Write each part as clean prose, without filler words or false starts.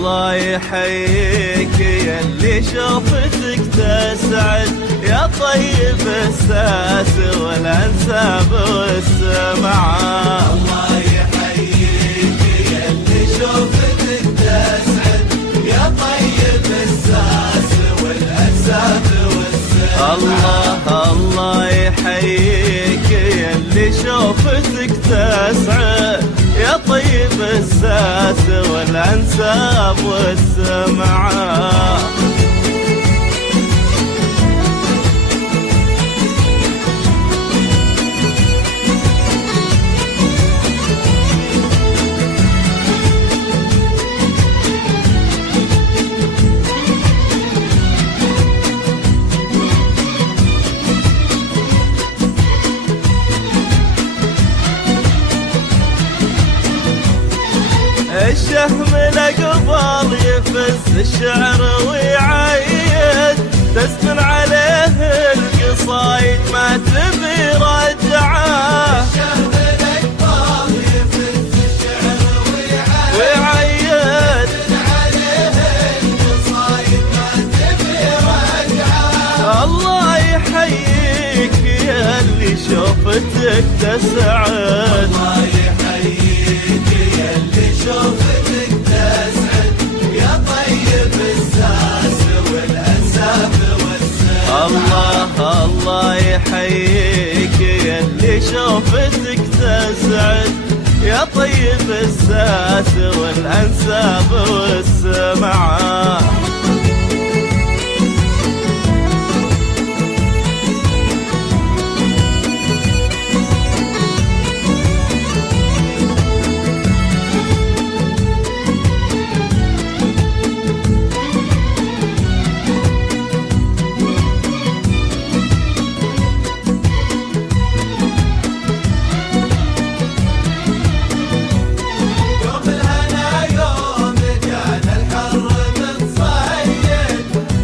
الله يحييك يا اللي شوفتك تسعد، يا طيب الساس والانساب والسمعة. الله يحييك يا اللي شوفتك تسعد، يا طيب الساس والانساب والسمعة. الله يحييك يا اللي شوفتك تسعد، يا طيب الساس والانساب والسمعة. الشهم لقبال يفز الشعر ويعيد، تسكن عليه القصايد ما تبي رجعه. الشهم لقبال يفز الشعر ويعيد، تسكن عليه القصايد ما تبي رجعه. الله يحييك يا اللي شوفتك تسعد. الله يحييك يا اللي شوفتك تسعد، يا طيب الساس والانساب والسمعة. الله يحييك يا اللي شوفتك تسعد، يا طيب الساس والانساب والسمعة.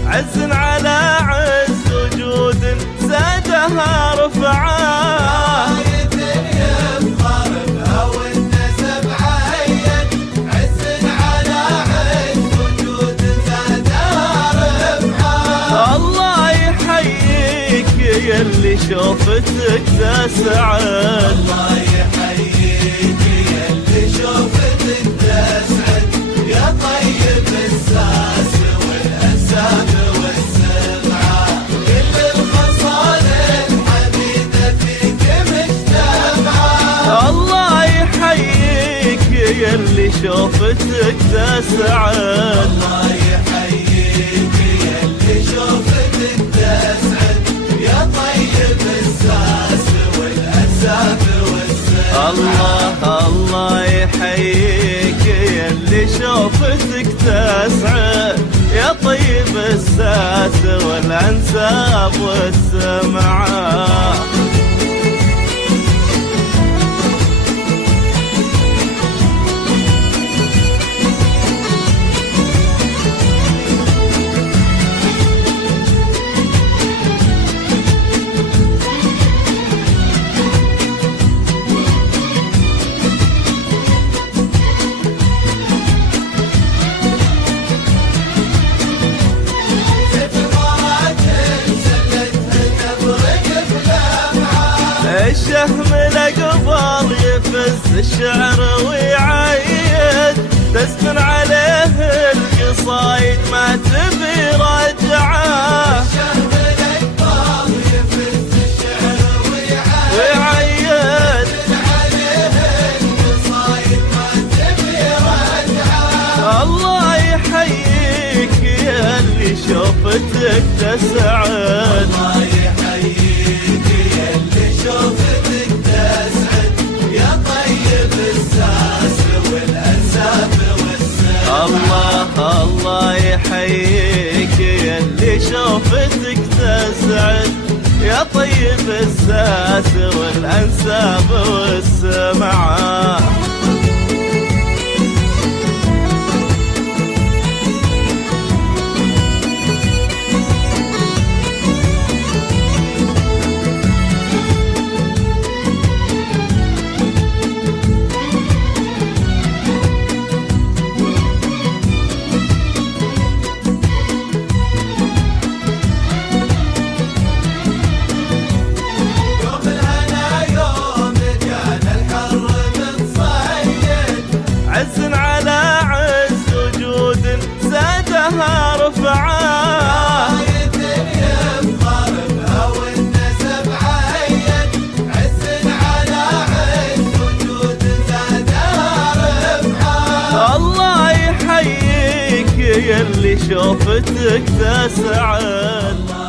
عز على عز وجود زادها رفعه. راية يفخر بها والنسب عين، عز على عز وجود زادها رفعه. الله يحييك يا اللي شوفتك تسعد. الله يحييك يا اللي شوفتك تسعد، يا طيب الساس والانساب والسمعة. كل الخصال الحميدة فيك مجتمعة. الله يحييك يا اللي شوفتك تسعد. الله يحييك يا اللي شوفتك تسعد، يا طيب الساس والانساب والسمعة. الله يحييك يا اللي شوفتك تسعد، يا طيب الساس والانساب والسمعة. الشهم لقبال يفز الشعر ويعيد، تسكن عليه القصايد ما تبي رجعه. الشهم لقبال يفز الشعر ويعيد، تسكن عليه القصايد ما تبي رجعه. الله يحييك يا اللي شوفتك تسعد. الله يحييك يا اللي شوفتك تسعد، يا طيب الساس والانساب والسمعة. الله يحييك يا اللي شوفتك تسعد، يا طيب الساس والانساب والسمعة. شوفتك تسعد.